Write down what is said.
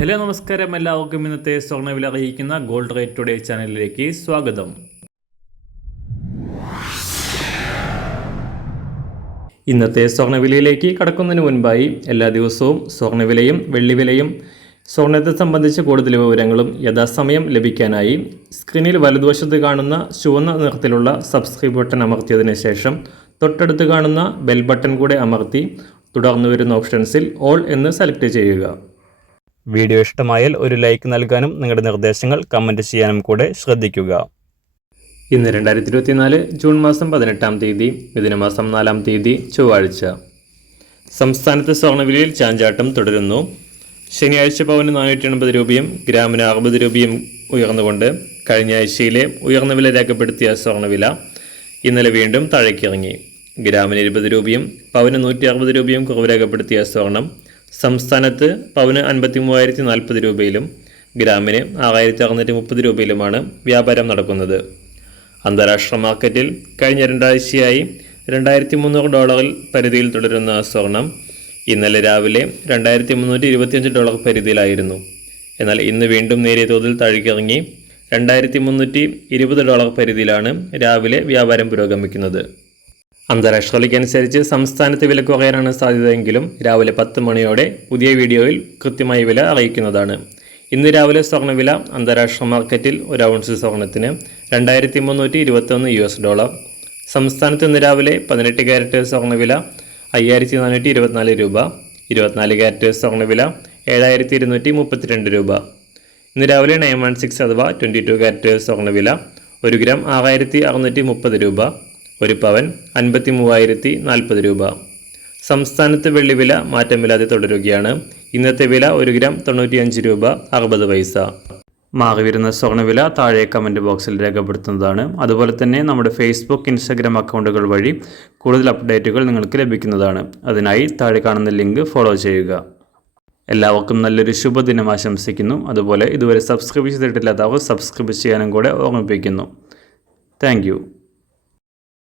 Hello നമസ്കാരം, എല്ലാവർക്കും ഇന്നത്തെ സ്വർണ്ണവില അറിയിക്കുന്ന ഗോൾഡ് റേറ്റ് ടുഡേ ചാനലിലേക്ക് സ്വാഗതം. ഇന്നത്തെ സ്വർണ്ണവിലയിലേക്ക് കടക്കുന്നതിന് മുൻപായി എല്ലാ ദിവസവും സ്വർണ്ണവിലയും വെള്ളിവിലയും സ്വർണ്ണത്തെ സംബന്ധിച്ച കൂടുതൽ വിവരങ്ങളും യഥാസമയം ലഭിക്കാനായി സ്ക്രീനിൽ വലതുവശത്ത് കാണുന്ന ചുവന്ന നിറത്തിലുള്ള സബ്സ്ക്രൈബ് ബട്ടൺ അമർത്തിയതിനു ശേഷം തൊട്ടടുത്ത് കാണുന്ന ബെൽ ബട്ടൺ കൂടെ അമർത്തി തുടർന്ന് വരുന്ന ഓപ്ഷൻസിൽ ഓൾ എന്ന് സെലക്ട് ചെയ്യുക. വീഡിയോ ഇഷ്ടമായാൽ ഒരു ലൈക്ക് നൽകാനും നിങ്ങളുടെ നിർദ്ദേശങ്ങൾ കമൻറ്റ് ചെയ്യാനും കൂടെ ശ്രദ്ധിക്കുക. ഇന്ന് 2024 ജൂൺ മാസം 18-ാം തീയതി മിഥുനമാസം 4-ാം തീയതി ചൊവ്വാഴ്ച. സംസ്ഥാനത്ത് സ്വർണ്ണവിലയിൽ ചാഞ്ചാട്ടം തുടരുന്നു. ശനിയാഴ്ച പവന് 480 രൂപയും ഗ്രാമിന് 60 രൂപയും ഉയർന്നുകൊണ്ട് കഴിഞ്ഞ ആഴ്ചയിലെ ഉയർന്ന വില രേഖപ്പെടുത്തിയ സ്വർണ്ണവില ഇന്നലെ വീണ്ടും താഴേക്കിറങ്ങി. ഗ്രാമിന് 20 രൂപയും പവന് 160 രൂപയും കുറവ് രേഖപ്പെടുത്തിയ സ്വർണം സംസ്ഥാനത്ത് പവന് 53,040 രൂപയിലും ഗ്രാമിന് 6,630 രൂപയിലുമാണ് വ്യാപാരം നടക്കുന്നത്. അന്താരാഷ്ട്ര മാർക്കറ്റിൽ കഴിഞ്ഞ രണ്ടാഴ്ചയായി $2,300 പരിധിയിൽ തുടരുന്ന സ്വർണം ഇന്നലെ രാവിലെ $2,325 പരിധിയിലായിരുന്നു. എന്നാൽ ഇന്ന് വീണ്ടും നേരിയ തോതിൽ താഴേക്കിറങ്ങി $2,320 പരിധിയിലാണ് രാവിലെ വ്യാപാരം പുരോഗമിക്കുന്നത്. അന്താരാഷ്ട്ര വിലയ്ക്കനുസരിച്ച് സംസ്ഥാനത്ത് വില കുറയാനാണ് സാധ്യതയെങ്കിലും രാവിലെ 10 മണിയോടെ പുതിയ വീഡിയോയിൽ കൃത്യമായ വില അറിയിക്കുന്നതാണ്. ഇന്ന് രാവിലെ സ്വർണ്ണവില അന്താരാഷ്ട്ര മാർക്കറ്റിൽ ഒരു ഔൺസ് സ്വർണ്ണത്തിന് $2,321. സംസ്ഥാനത്ത് ഇന്ന് രാവിലെ 18 ക്യാരറ്റ് സ്വർണ്ണവില 5,424 രൂപ, 24 ക്യാരറ്റ് സ്വർണ്ണവില 7,232 രൂപ. ഇന്ന് രാവിലെ 916 അഥവാ 22 ക്യാരറ്റ് സ്വർണ്ണവില 1 ഗ്രാം 6,630 രൂപ, 1 പവൻ 53,040 രൂപ. സംസ്ഥാനത്ത് വെള്ളിവില മാറ്റമില്ലാതെ തുടരുകയാണ്. ഇന്നത്തെ വില 1 ഗ്രാം 95 രൂപ 60 പൈസ. മാറി വരുന്ന സ്വർണ്ണവില താഴെ കമൻറ്റ് ബോക്സിൽ രേഖപ്പെടുത്തുന്നതാണ്. അതുപോലെ തന്നെ നമ്മുടെ ഫേസ്ബുക്ക്, ഇൻസ്റ്റാഗ്രാം അക്കൗണ്ടുകൾ വഴി കൂടുതൽ അപ്ഡേറ്റുകൾ നിങ്ങൾക്ക് ലഭിക്കുന്നതാണ്. അതിനായി താഴെ കാണുന്ന ലിങ്ക് ഫോളോ ചെയ്യുക. എല്ലാവർക്കും നല്ലൊരു ശുഭദിനം ആശംസിക്കുന്നു. അതുപോലെ ഇതുവരെ സബ്സ്ക്രൈബ് ചെയ്തിട്ടില്ലാത്തവർ സബ്സ്ക്രൈബ് ചെയ്യാനും കൂടെ ഓർമ്മിപ്പിക്കുന്നു. താങ്ക്